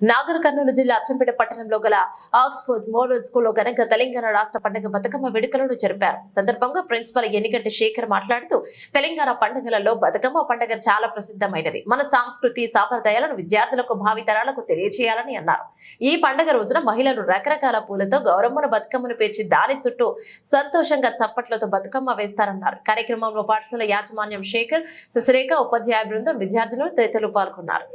నాగర్ కర్నూలు జిల్లా అచ్చంపేట పట్టణంలో గల ఆక్స్ఫోర్డ్ మోడల్ స్కూల్లో ఘనంగా తెలంగాణ రాష్ట్ర పండుగ బతుకమ్మ వేడుకలను జరిపారు. సందర్భంగా ప్రిన్సిపల్ ఎన్నికంటి శేఖర్ మాట్లాడుతూ తెలంగాణ పండుగలలో బతుకమ్మ పండుగ చాలా ప్రసిద్ధమైనది. మన సంస్కృతి సాంప్రదాయాలను విద్యార్థులకు భావితరాలకు తెలియజేయాలని అన్నారు. ఈ పండుగ రోజున మహిళలు రకరకాల పూలతో గౌరమ్మను బతుకమ్మను పేర్చి దాని చుట్టూ సంతోషంగా చప్పట్లతో బతుకమ్మ వేస్తారన్నారు. కార్యక్రమంలో పాఠశాల యాజమాన్యం శేఖర్ శశిరేఖ ఉపాధ్యాయ బృందం విద్యార్థులు తదితరులు పాల్గొన్నారు.